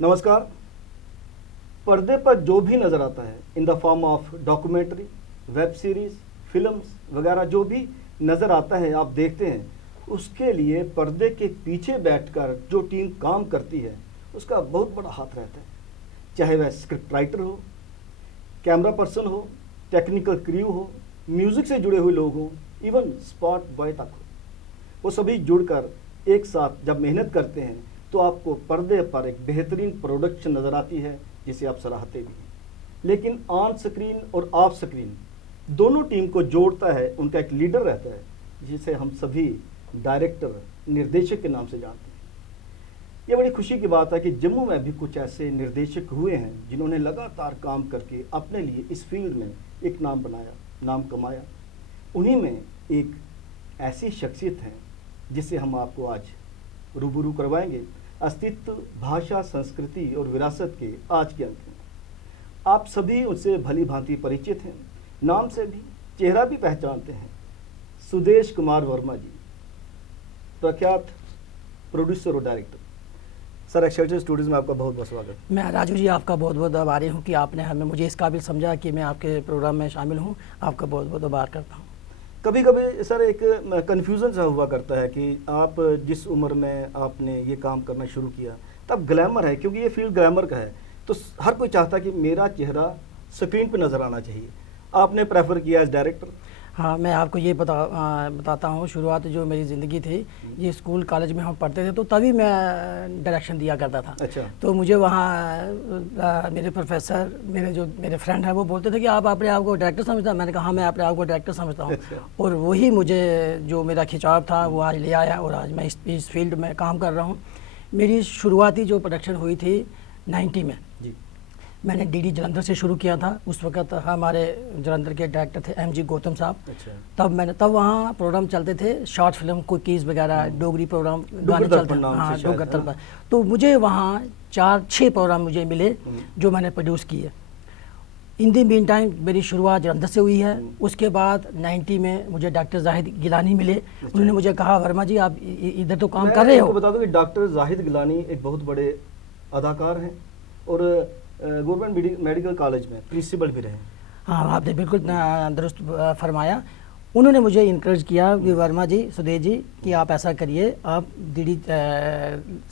नमस्कार। पर्दे पर जो भी नज़र आता है in the form of documentary, web series, films वगैरह जो भी नज़र आता है आप देखते हैं, उसके लिए पर्दे के पीछे बैठकर जो टीम काम करती है उसका बहुत बड़ा हाथ रहता है। चाहे वह स्क्रिप्ट राइटर हो, कैमरा पर्सन हो, टेक्निकल क्रू हो, म्यूज़िक से जुड़े हुए लोग हों, इवन स्पॉट बॉय तक हो, वो सभी जुड़कर एक साथ जब मेहनत करते हैं तो आपको पर्दे पर एक बेहतरीन प्रोडक्शन नज़र आती है जिसे आप सराहते भी हैं। लेकिन ऑन स्क्रीन और ऑफ स्क्रीन दोनों टीम को जोड़ता है उनका एक लीडर रहता है जिसे हम सभी डायरेक्टर, निर्देशक के नाम से जानते हैं। ये बड़ी खुशी की बात है कि जम्मू में भी कुछ ऐसे निर्देशक हुए हैं जिन्होंने लगातार काम करके अपने लिए इस फील्ड में एक नाम बनाया, नाम कमाया। उन्हीं में एक ऐसी शख्सियत है जिसे हम आपको आज रूबरू करवाएंगे अस्तित्व, भाषा, संस्कृति और विरासत के आज के अंक में। आप सभी उनसे भली भांति परिचित हैं, नाम से भी, चेहरा भी पहचानते हैं। सुदेश कुमार वर्मा जी, प्रख्यात प्रोड्यूसर और डायरेक्टर। सर, एक्सल्टेड स्टूडियोज में आपका बहुत बहुत स्वागत। मैं राजू जी आपका बहुत बहुत आभारी हूँ कि आपने मुझे इस काबिल समझा कि मैं आपके प्रोग्राम में शामिल हूँ। आपका बहुत बहुत आभार करता हूँ। कभी कभी सर एक कन्फ्यूज़न सा हुआ करता है कि आप जिस उम्र में आपने ये काम करना शुरू किया तब ग्लैमर है, क्योंकि ये फील्ड ग्लैमर का है, तो हर कोई चाहता कि मेरा चेहरा स्क्रीन पे नज़र आना चाहिए। आपने प्रेफर किया एज डायरेक्टर। हाँ, मैं आपको ये बताता हूँ। शुरुआत जो मेरी ज़िंदगी थी, ये स्कूल कॉलेज में हम पढ़ते थे तो तभी मैं डायरेक्शन दिया करता था। अच्छा। तो मुझे वहाँ मेरे प्रोफेसर, मेरे फ्रेंड हैं, वो बोलते थे कि आप अपने आप को डायरेक्टर समझता है। मैंने कहा हाँ, मैं अपने आप को डायरेक्टर समझता हूँ। अच्छा। और वही मुझे जो मेरा खिंचाव था वो आज ले आया और आज मैं इस फील्ड में काम कर रहा हूँ। मेरी शुरुआती जो प्रोडक्शन हुई थी 90 में जी, मैंने डीडी जलंधर से शुरू किया था। उस वक्त हमारे जलंधर के डायरेक्टर थे एमजी गौतम साहब। अच्छा। तब वहाँ प्रोग्राम चलते थे, शॉर्ट फिल्म, कुकीज़ वगैरह, डोगरी प्रोग्राम, गाने चलते थे। हाँ, डोगर पर। तो मुझे वहाँ 4-6 प्रोग्राम मुझे मिले जो मैंने प्रोड्यूस किए। इन दी मीन टाइम मेरी शुरुआत जलंधर से हुई है। उसके बाद 90 में मुझे डॉक्टर जाहिद गिलानी मिले। उन्होंने मुझे कहा वर्मा जी आप इधर तो काम कर रहे हो। बता दो कि डॉक्टर जाहिद गिलानी एक बहुत बड़े अदाकार हैं और गवर्नमेंट मेडिकल कॉलेज में प्रिंसिपल भी रहे। हाँ, आपने बिल्कुल दुरुस्त फरमाया। उन्होंने मुझे इनकरेज किया कि वर्मा जी, सुदेश जी, कि आप ऐसा करिए, आप डीडी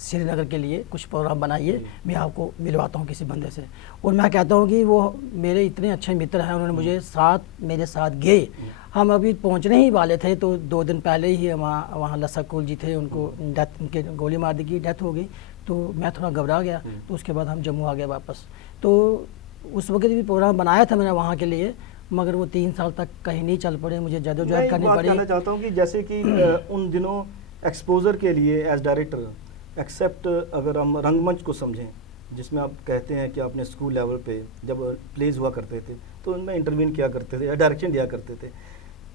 श्रीनगर के लिए कुछ प्रोग्राम बनाइए, मैं आपको मिलवाता हूँ किसी बंदे से। और मैं कहता हूँ कि वो मेरे इतने अच्छे मित्र हैं, उन्होंने मुझे मेरे साथ गए। हम अभी पहुँचने ही वाले थे तो 2 दिन पहले ही वहाँ लसाकुल जी थे, उनके गोली मार दी, डेथ हो गई। तो मैं थोड़ा घबरा गया। तो उसके बाद हम जम्मू आ गए वापस। तो उस वक्त भी प्रोग्राम बनाया था मैंने वहाँ के लिए, मगर वो 3 साल तक कहीं नहीं चल पड़े, मुझे जद्दोजहद करनी पड़ी। कहना चाहता हूँ कि जैसे कि उन दिनों एक्सपोजर के लिए एज डायरेक्टर, एक्सेप्ट अगर हम रंगमंच को समझें, जिसमें आप कहते हैं कि आपने स्कूल लेवल पे जब प्लेज हुआ करते थे तो उनमें इंटरवीन किया करते थे या डायरेक्शन दिया करते थे।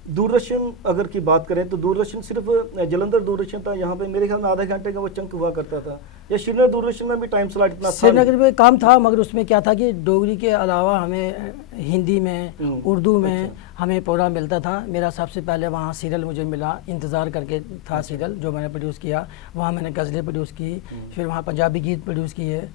दूरदर्शन अगर की बात करें तो दूरदर्शन सिर्फ जलंधर दूरदर्शन था, यहाँ पे मेरे ख्याल में आधे घंटे का वो चंक हुआ करता था। या श्रीनगर दूरदर्शन में भी टाइम स्लॉट इतना था? श्रीनगर में काम था, मगर उसमें क्या था कि डोगरी के अलावा हमें हिंदी में, उर्दू में हमें प्रोग्राम मिलता था। मेरा सबसे पहले वहाँ सीरियल मुझे मिला, इंतज़ार करके था सीरियल जो मैंने प्रोड्यूस किया। वहाँ मैंने गज़लें प्रोड्यूस की, फिर वहाँ पंजाबी गीत प्रोड्यूस किए,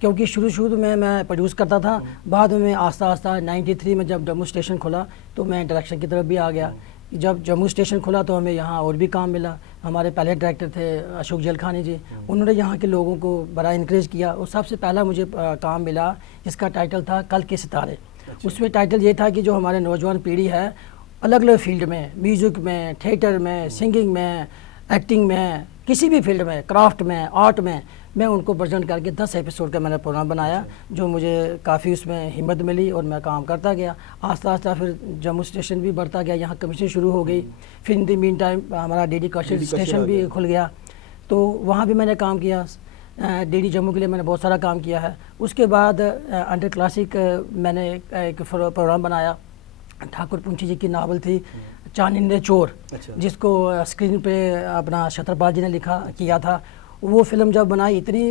क्योंकि शुरू में मैं प्रोड्यूस करता था। बाद में आस्ता आस्ता 93 में जब जम्मू स्टेशन खुला तो मैं डायरेक्शन की तरफ भी आ गया। जब जम्मू स्टेशन खुला तो हमें यहाँ और भी काम मिला। हमारे पहले डायरेक्टर थे अशोक जेलखानी जी, उन्होंने यहाँ के लोगों को बड़ा इनक्रेज किया। और सबसे पहला मुझे काम मिला जिसका टाइटल था कल के सितारे। उसमें टाइटल ये था कि जो हमारे नौजवान पीढ़ी है अलग अलग फील्ड में, म्यूज़िक में, थिएटर में, सिंगिंग में, एक्टिंग में, किसी भी फील्ड में, क्राफ्ट में, आर्ट में, मैं उनको प्रेजेंट करके 10 एपिसोड का मैंने प्रोग्राम बनाया, जो मुझे काफ़ी उसमें हिम्मत मिली और मैं काम करता गया। आस्ता आस्ता फिर जम्मू स्टेशन भी बढ़ता गया, यहाँ कमीशन शुरू हो गई। फिर इन द मीन टाइम हमारा डीडी कौशल स्टेशन भी खुल गया, तो वहाँ भी मैंने काम किया। डीडी जम्मू के लिए मैंने बहुत सारा काम किया है। उसके बाद अंडर क्लासिक मैंने एक प्रोग्राम बनाया। ठाकुर पुंछी जी की नावल थी चानिंदे चोर, जिसको स्क्रीन पे अपना छत्रपाल जी ने किया था। वो फिल्म जब बनाई, इतनी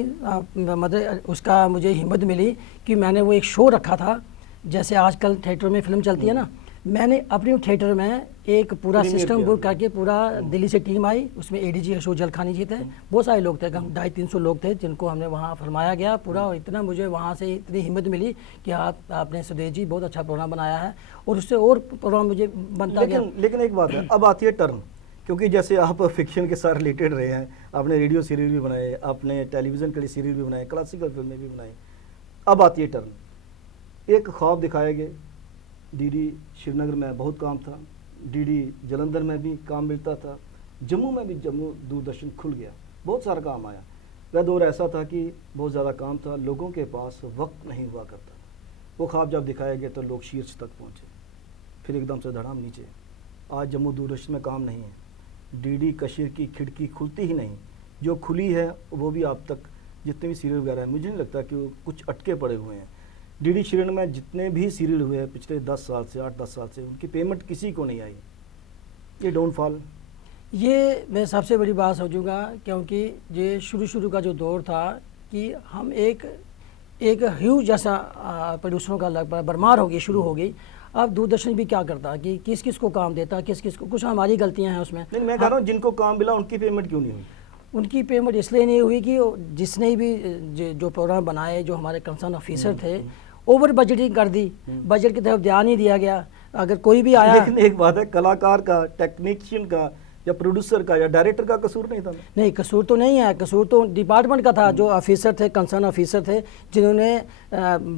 मतलब उसका मुझे हिम्मत मिली कि मैंने वो एक शो रखा था, जैसे आजकल थिएटर में फिल्म चलती है ना, मैंने अपने थिएटर में एक पूरा प्रीमियर सिस्टम किया। बुक करके पूरा दिल्ली से टीम आई, उसमें एडीजी अशोक जलखानी जी थे, बहुत सारे लोग थे, हम 250-300 लोग थे जिनको हमने वहाँ फरमाया गया पूरा। और इतना मुझे वहाँ से इतनी हिम्मत मिली कि आपने सुदेश जी बहुत अच्छा प्रोग्राम बनाया है, और उससे और प्रोग्राम मुझे बनता गया। लेकिन एक बात है, अब आती है टर्न, क्योंकि जैसे आप फिक्शन के साथ रिलेटेड रहे हैं, आपने रेडियो सीरियल भी बनाए, आपने टेलीविज़न के लिए सीरियल भी बनाए, क्लासिकल फिल्में भी बनाई, अब आती है टर्न। एक ख्वाब दिखाया गया, डीडी श्रीनगर में बहुत काम था, डीडी जलंधर में भी काम मिलता था, जम्मू में भी जम्मू दूरदर्शन खुल गया, बहुत सारा काम आया। वह दौर ऐसा था कि बहुत ज़्यादा काम था, लोगों के पास वक्त नहीं हुआ करता। वो ख्वाब जब दिखाया गया तो लोग शीर्ष तक पहुँचे, फिर एकदम से धड़ाम नीचे। आज जम्मू दूरदर्शन में काम नहीं है, डीडी कशीर की खिड़की खुलती ही नहीं, जो खुली है वो भी आप तक जितने भी सीरियल वगैरह हैं, मुझे नहीं लगता कि वो कुछ अटके पड़े हुए हैं। डीडी श्रीनगर में जितने भी सीरियल हुए हैं पिछले 10 साल से, 8-10 साल से, उनकी पेमेंट किसी को नहीं आई। ये डाउनफॉल, ये मैं सबसे बड़ी बात समझूंगा, क्योंकि ये शुरू का जो दौर था कि हम एक ह्यूज जैसा प्रोड्यूसरों का लगभग बरमार हो गई, शुरू हो गई। अब दूरदर्शन भी क्या करता कि किस किस को काम देता, किस किस को, कुछ हमारी गलतियां हैं उसमें। नहीं, मैं कह रहा हूँ जिनको काम मिला उनकी पेमेंट क्यों नहीं हुई? उनकी पेमेंट इसलिए नहीं हुई कि जिसने भी जो प्रोग्राम बनाए, जो हमारे कंसर्न ऑफिसर थे, ओवर बजटिंग कर दी, बजट की तरफ ध्यान नहीं दिया गया। अगर कोई भी आया, लेकिन एक बात है, कलाकार का, टेक्नीशियन का या प्रोड्यूसर का या डायरेक्टर का कसूर नहीं था। नहीं, कसूर तो नहीं है, कसूर तो डिपार्टमेंट का था। जो ऑफिसर थे, कंसर्न ऑफिसर थे, जिन्होंने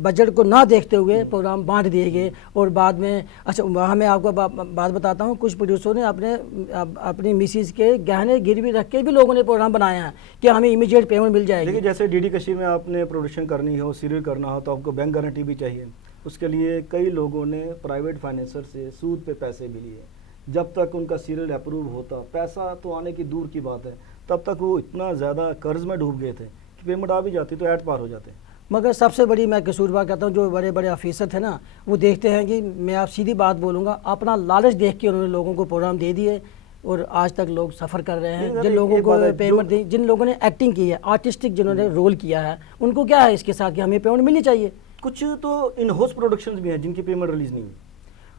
बजट को ना देखते हुए प्रोग्राम बांट दिए गए। और बाद में, अच्छा वहाँ मैं आपको बात बताता हूँ, कुछ प्रोड्यूसरों ने अपनी मिसिस के गहने गिरवी रख के भी लोगों ने प्रोग्राम बनाए हैं कि हमें इमीडिएट पेमेंट मिल जाएगी। देखिए, जैसे डीडी कशीर में आपने प्रोडक्शन करनी हो, सीरियल करना हो, तो आपको बैंक गारंटी भी चाहिए। उसके लिए कई लोगों ने प्राइवेट फाइनेंसर से सूद पे पैसे भी लिए। जब तक उनका सीरियल अप्रूव होता, पैसा तो आने की दूर की बात है, तब तक वो इतना ज़्यादा कर्ज में डूब गए थे कि पेमेंट आ भी जाती तो ऐड पार हो जाते। मगर सबसे बड़ी मैं कसूरवार कहता हूँ, जो बड़े बड़े ऑफिसर थे ना, वो देखते हैं कि मैं आप सीधी बात बोलूँगा, अपना लालच देख के उन्होंने लोगों को प्रोग्राम दे दिए, और आज तक लोग सफ़र कर रहे हैं। जिन लोगों को पेमेंट दी, जिन लोगों ने एक्टिंग की है, आर्टिस्टिक जिन्होंने रोल किया है, उनको क्या है इसके साथ कि हमें पेमेंट मिलनी चाहिए। कुछ तो इन हाउस प्रोडक्शंस भी हैं जिनकी पेमेंट रिलीज नहीं हुई।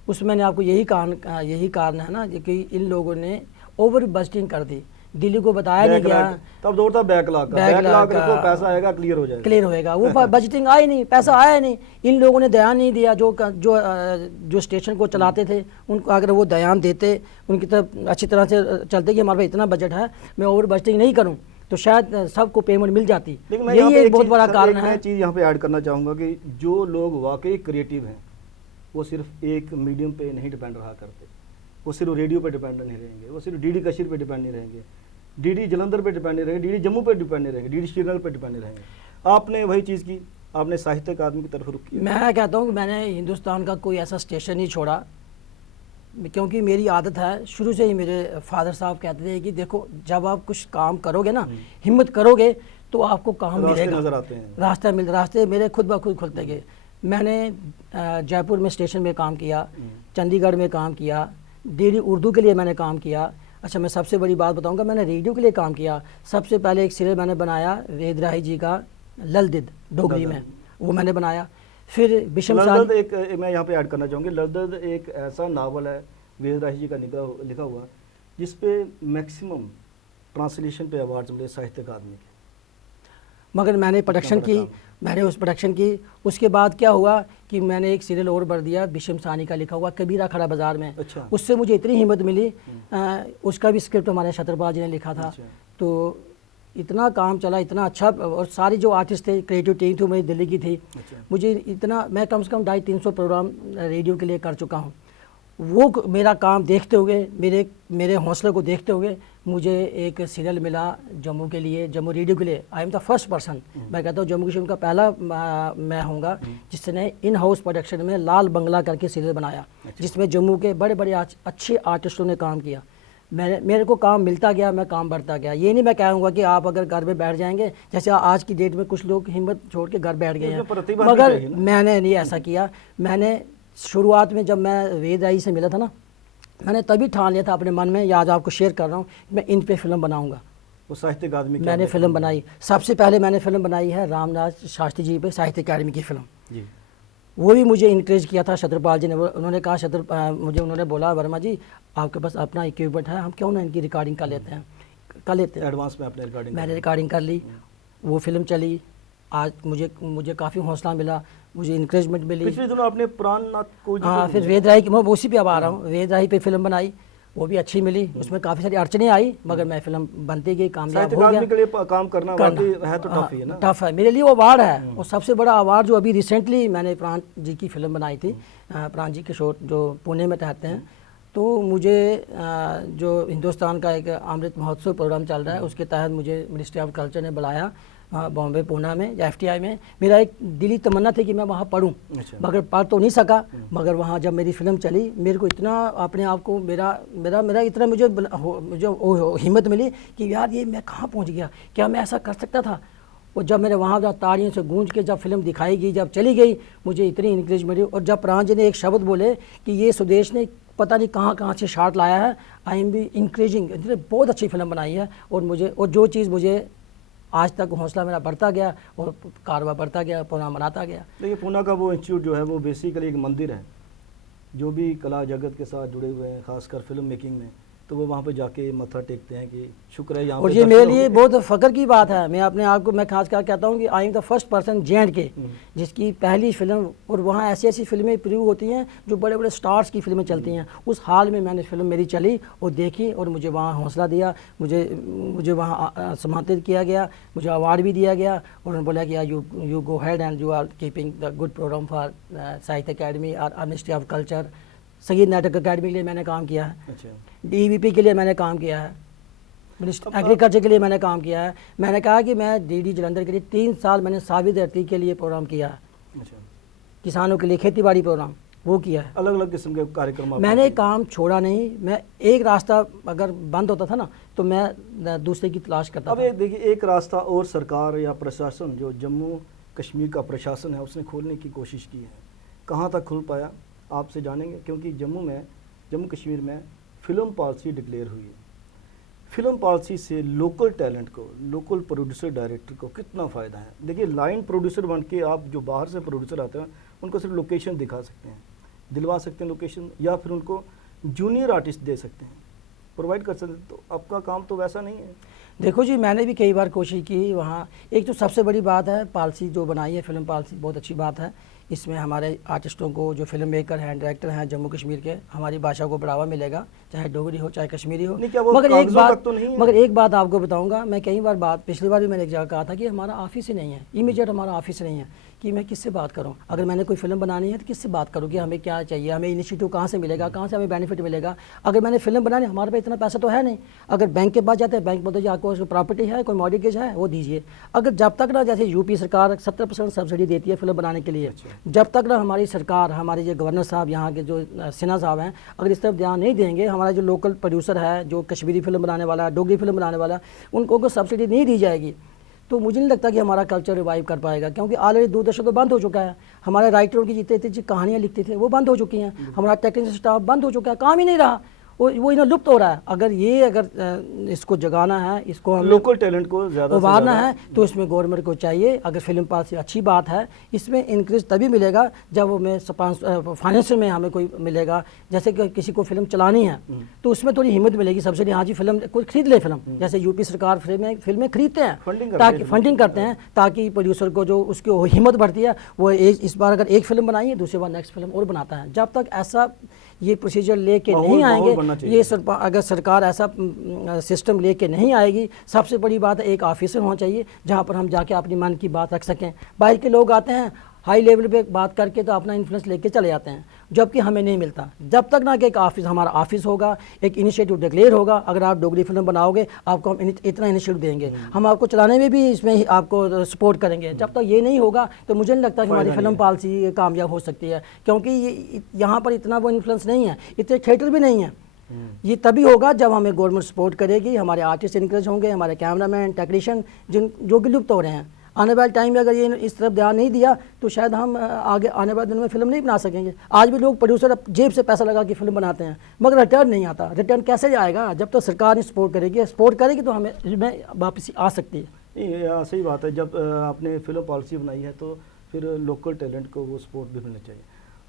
उसमें मैंने आपको यही कारण है ना कि इन लोगों ने ओवर बजटिंग कर दी, दिल्ली को बताया नहीं गया। तब दौर था बैकलॉग का, पैसा आएगा क्लियर होएगा, वो बजटिंग आई नहीं, पैसा आया नहीं। इन लोगों ने ध्यान नहीं दिया, जो स्टेशन को चलाते थे उनको अगर वो ध्यान देते, उनकी तरफ अच्छी तरह से चलते कि हमारे पास इतना बजट है, मैं ओवर बजटिंग नहीं करूँ, तो शायद सबको पेमेंट मिल जाती। यही एक बहुत बड़ा कारण है। मैं चीज़ यहाँ पे ऐड करना चाहूँगा कि जो लोग वाकई क्रिएटिव हैं, वो सिर्फ एक मीडियम पे नहीं डिपेंड रहा करते। वो सिर्फ रेडियो पे डिपेंड नहीं रहेंगे, वो सिर्फ डीडी कशीर पे डिपेंड नहीं रहेंगे, डीडी जलंधर पे डिपेंड नहीं रहेंगे, डीडी जम्मू पे डिपेंड नहीं रहेंगे, डीडी श्रीनगर पे डिपेंड नहीं रहेंगे। आपने वही चीज़ की, आपने साहित्य अकादमी की तरफ रुख किया। मैं कहता हूँ कि मैंने हिंदुस्तान का कोई ऐसा स्टेशन नहीं छोड़ा, क्योंकि मेरी आदत है, शुरू से ही मेरे फादर साहब कहते थे कि देखो, जब आप कुछ काम करोगे ना, हिम्मत करोगे, तो आपको काम मिलेगा, नजर आते हैं, रास्ते मेरे खुद ब खुद खुलते गए। मैंने जयपुर में स्टेशन में काम किया, चंडीगढ़ में काम किया, डीडी उर्दू के लिए मैंने काम किया। अच्छा, मैं सबसे बड़ी बात बताऊंगा, मैंने रेडियो के लिए काम किया। सबसे पहले एक सीरियल मैंने बनाया वेद राही जी का ललदिद डोगरी में, वो मैंने बनाया। फिर बिशम ललदद एक मैं यहाँ पे ऐड करना चाहूँगी, ललदद एक ऐसा नावल है वेद राही जी का लिखा हुआ, जिसपे मैक्सिमम ट्रांसलेशन पे अवार्ड मिले साहित्य अकादमी के। मगर मैंने प्रोडक्शन की, मैंने उस प्रोडक्शन की। उसके बाद क्या हुआ कि मैंने एक सीरियल और भर दिया, बिशम सानी का लिखा हुआ, कबीरा खड़ा बाजार में। अच्छा। उससे मुझे इतनी हिम्मत मिली, उसका भी स्क्रिप्ट हमारे छत्रपाल जी ने लिखा था। अच्छा। तो इतना काम चला, इतना अच्छा, और सारी जो आर्टिस्ट थे, क्रिएटिव टीम थी, मेरी दिल्ली की थी। अच्छा। मुझे इतना, मैं कम से कम 250-300 प्रोग्राम रेडियो के लिए कर चुका हूँ। वो मेरा काम देखते हुए, मेरे हौसले को देखते हुए मुझे एक सीरियल मिला जम्मू के लिए, जम्मू रेडियो के लिए। I am the first person, मैं कहता हूँ जम्मू कश्मीर का पहला मैं होऊंगा जिसने इन हाउस प्रोडक्शन में लाल बंगला करके सीरियल बनाया। अच्छा। जिसमें जम्मू के बड़े बड़े अच्छे आर्टिस्टों ने काम किया। मेरे को काम मिलता गया, मैं काम बढ़ता गया। ये नहीं मैं कहूँगा कि आप अगर घर में बैठ जाएंगे, जैसे आज की डेट में कुछ लोग हिम्मत छोड़ के घर बैठ गए हैं, मगर मैंने नहीं ऐसा किया। मैंने शुरुआत में जब मैं वेद राही से मिला था ना, मैंने तभी ठान लिया था अपने मन में, आज आपको शेयर कर रहा हूँ, मैं इन पे फिल्म बनाऊंगा। वो साहित्य अकादमी मैंने फिल्म बनाई, सबसे पहले मैंने फिल्म बनाई है रामदास शास्त्री जी पे, साहित्य अकादमी की फिल्म। जी। वो भी मुझे इनक्रेज किया था छत्रपाल जी ने। उन्होंने कहा मुझे उन्होंने बोला वर्मा जी आपके पास अपना इक्विपमेंट है, हम क्यों ना इनकी रिकॉर्डिंग कर लेते हैं। एडवांस में अपने मैंने रिकॉर्डिंग कर ली, वो फिल्म चली। आज मुझे काफ़ी हौसला मिला, मुझे इंकरेजमेंट मिली। पिछले दिनों आपने प्राणनाथ को हाँ, फिर वेद राही की, मैं उसी पे अब आ रहा हूँ, वेद राही पे फिल्म बनाई, वो भी अच्छी मिली। उसमें काफ़ी सारी अड़चनें आई मगर मैं फिल्म बनती गई, कामयाब हो गया। के लिए काम करना वाकई है तो टफ ही है ना। टफ है मेरे लिए, वो अवार्ड है। और सबसे बड़ा अवार्ड जो अभी रिसेंटली मैंने प्राण जी की फिल्म बनाई थी, प्राण जी किशोर जो पुणे में रहते हैं, तो मुझे जो हिंदुस्तान का एक अमृत महोत्सव प्रोग्राम चल रहा है उसके तहत मुझे मिनिस्ट्री ऑफ कल्चर ने बुलाया बॉम्बे पूना में या FTI में। मेरा एक दिली तमन्ना थी कि मैं वहाँ पढ़ूँ, मगर पढ़ तो नहीं सका। मगर वहाँ जब मेरी फिल्म चली, मेरे को इतना अपने आप को मेरा इतना मुझे हिम्मत मिली कि यार ये मैं कहाँ पहुँच गया, क्या मैं ऐसा कर सकता था। और जब मेरे वहाँ तालियों से गूंज के जब फिल्म दिखाई गई, जब चली गई, मुझे इतनी इंकरेज मिली। और जब प्राण जी ने एक शब्द बोले कि ये स्वदेश ने पता नहीं कहाँ से शॉट लाया है, आई एम बी इंकरेजिंग, बहुत अच्छी फिल्म बनाई है। और जो चीज़ मुझे आज तक हौसला मेरा बढ़ता गया और कारवा बढ़ता गया, प्रोग्राम बनाता गया। देखिए पूना का वो इंस्टीट्यूट जो है वो बेसिकली एक मंदिर है, जो भी कला जगत के साथ जुड़े हुए हैं, खासकर फिल्म मेकिंग में, तो वो वहाँ पे जाके मत्था टेकते हैं कि शुक्र है यहाँ। और ये मेरे लिए बहुत फ़ख्र की बात है। मैं अपने आप को मैं खासकर कहता हूँ कि I am the first person JNK जिसकी पहली फिल्म, और वहाँ ऐसी फिल्में प्रूव होती हैं जो बड़े बड़े स्टार्स की फिल्में चलती हैं। उस हाल में मैंने फिल्म मेरी चली और देखी और मुझे वहाँ हौसला दिया, मुझे वहाँ सम्मानित किया गया, मुझे अवार्ड भी दिया गया। और उन्होंने बोला कि you go head and you are keeping the good program for Sahitya Akademi और ministry of culture. Sangeet Natak academy के लिए मैंने काम किया है, DVP के लिए मैंने काम किया है, एग्रीकल्चर के लिए मैंने काम किया है। मैंने कहा कि मैं DD जलंधर के लिए 3 साल मैंने सावी धरती के लिए प्रोग्राम किया है, किसानों के लिए खेतीबाड़ी प्रोग्राम वो किया है। अलग अलग किस्म के कार्यक्रम मैंने काम छोड़ा नहीं। मैं एक रास्ता अगर बंद होता था ना तो मैं दूसरे की तलाश करता था। अब देखिए एक रास्ता और सरकार या प्रशासन, जो जम्मू कश्मीर का प्रशासन है, उसने खोलने की कोशिश की है। कहाँ तक खुल पाया आपसे जानेंगे, क्योंकि जम्मू कश्मीर में फ़िल्म पॉलिसी डिक्लेयर हुई है। फिल्म पॉलिसी से लोकल टैलेंट को, लोकल प्रोड्यूसर डायरेक्टर को कितना फ़ायदा है। देखिए लाइन प्रोड्यूसर बन के आप जो बाहर से प्रोड्यूसर आते हैं उनको सिर्फ लोकेशन दिखा सकते हैं, दिलवा सकते हैं लोकेशन, या फिर उनको जूनियर आर्टिस्ट दे सकते हैं, प्रोवाइड कर सकते हैं। तो आपका काम तो वैसा नहीं है। देखो जी, मैंने भी कई बार कोशिश की वहाँ। एक तो सबसे बड़ी बात है पॉलिसी जो बनाई है, फिल्म पॉलिसी बहुत अच्छी बात है। इसमें हमारे आर्टिस्टों को, जो फिल्म मेकर हैं, डायरेक्टर हैं जम्मू कश्मीर के, हमारी भाषा को बढ़ावा मिलेगा, चाहे डोगरी हो चाहे कश्मीरी हो। मगर एक बात आपको बताऊंगा, मैं कई बार पिछली बार भी मैंने एक जगह कहा था कि हमारा ऑफिस ही नहीं है, इमीडिएट हमारा ऑफिस नहीं है, कि मैं किससे बात करूं। अगर मैंने कोई फिल्म बनानी है तो किससे बात करूं कि हमें क्या चाहिए, हमें इनिशिएटिव कहाँ से मिलेगा, कहाँ से हमें बेनिफिट मिलेगा। अगर मैंने फिल्म बनानी, हमारे पास इतना पैसा तो है नहीं। अगर बैंक के पास जाते हैं, बैंक बोलते हैं आपको प्रॉपर्टी है, कोई मॉर्गेज है, वो दीजिए। अगर जब तक ना, जैसे यूपी सरकार 70% सब्सिडी देती है फिल्म बनाने के लिए, जब तक ना हमारी सरकार, हमारे जो गवर्नर साहब, यहाँ के जो सिन्हा साहब हैं, अगर इस तरफ ध्यान नहीं देंगे, हमारा जो लोकल प्रोड्यूसर है, जो कश्मीरी फिल्म बनाने वाला, डोगरी फिल्म बनाने वाला, उनको सब्सिडी नहीं दी जाएगी, तो मुझे नहीं लगता कि हमारा कल्चर रिवाइव कर पाएगा। क्योंकि ऑलरेडी दूरदर्शन तो बंद हो चुका है, हमारे राइटरों की जितनी कहानियाँ लिखते थे वो बंद हो चुकी हैं, हमारा टेक्निकल स्टाफ बंद हो चुका है, काम ही नहीं रहा, वो इन्हें लुप्त हो रहा है। अगर इसको जगाना है, इसको हम लोकल टैलेंट को ज़्यादा उभारना है, तो इसमें गवर्नमेंट को चाहिए। अगर फिल्म पॉलिसी अच्छी बात है, इसमें इंक्रीज तभी मिलेगा जब हमें फाइनेंशियल में हमें कोई मिलेगा। जैसे कि किसी को फिल्म चलानी है तो उसमें थोड़ी हिम्मत मिलेगी, सब्सिडी, हाँ जी फिल्म कोई खरीद ले फिल्म। जैसे यूपी सरकार फिल्में खरीदते हैं, ताकि फंडिंग करते हैं, ताकि प्रोड्यूसर को जो उसकी हिम्मत बढ़ती है, वो इस बार अगर एक फिल्म बनाई है, दूसरी बार नेक्स्ट फिल्म और बनाता है। जब तक ऐसा ये प्रोसीजर लेके नहीं आएंगे, ये अगर सरकार ऐसा सिस्टम लेके नहीं आएगी, सबसे बड़ी बात है एक ऑफिसर होना चाहिए जहाँ पर हम जाके अपनी मन की बात रख सकें। बाहर के लोग आते हैं हाई लेवल पे बात करके तो अपना इन्फ्लुएंस लेके चले जाते हैं, जबकि हमें नहीं मिलता। जब तक ना कि एक ऑफिस, हमारा ऑफिस होगा, एक इनिशिएटिव डिक्लेयर होगा, अगर आप डोगरी फिल्म बनाओगे आपको हम इतना इनिशिएटिव देंगे, हम आपको चलाने में भी इसमें आपको सपोर्ट करेंगे। जब तक ये नहीं होगा तो मुझे नहीं लगता कि हमारी फिल्म पॉलिसी कामयाब हो सकती है, क्योंकि यहाँ पर इतना वो इन्फ्लुएंस नहीं है, इतने थिएटर भी नहीं है। ये तभी होगा जब हमें गवर्नमेंट सपोर्ट करेगी, हमारे आर्टिस्ट इनकरेज होंगे, हमारे कैमरामैन, टेक्नीशियन जो कि लुप्त हो रहे हैं। आने वाले टाइम में अगर ये इस तरफ ध्यान नहीं दिया तो शायद हम आगे आने वाले दिनों में फिल्म नहीं बना सकेंगे। आज भी लोग प्रोड्यूसर जेब से पैसा लगा के फिल्म बनाते हैं, मगर रिटर्न नहीं आता। रिटर्न कैसे आएगा? जब तक तो सरकार नहीं सपोर्ट करेगी तो हमें वापसी आ सकती है। सही बात है। जब आपने फिल्म पॉलिसी बनाई है तो फिर लोकल टैलेंट को वो सपोर्ट भी मिलना चाहिए।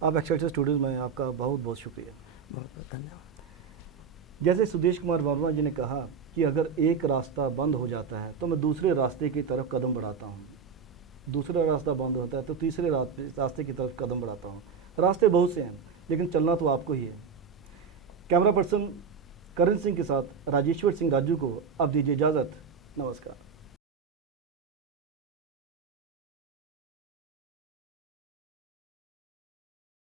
आप एक्सेलसियर स्टूडियोज़ में आपका बहुत बहुत शुक्रिया। बहुत बहुत धन्यवाद। जैसे सुदेश कुमार वर्मा जी ने कहा कि अगर एक रास्ता बंद हो जाता है तो मैं दूसरे रास्ते की तरफ कदम बढ़ाता हूँ, दूसरा रास्ता बंद होता है तो तीसरे रास्ते की तरफ कदम बढ़ाता हूँ। रास्ते बहुत से हैं लेकिन चलना तो आपको ही है। कैमरा पर्सन करण सिंह के साथ राजेश्वर सिंह राजू को अब दीजिए इजाज़त। नमस्कार।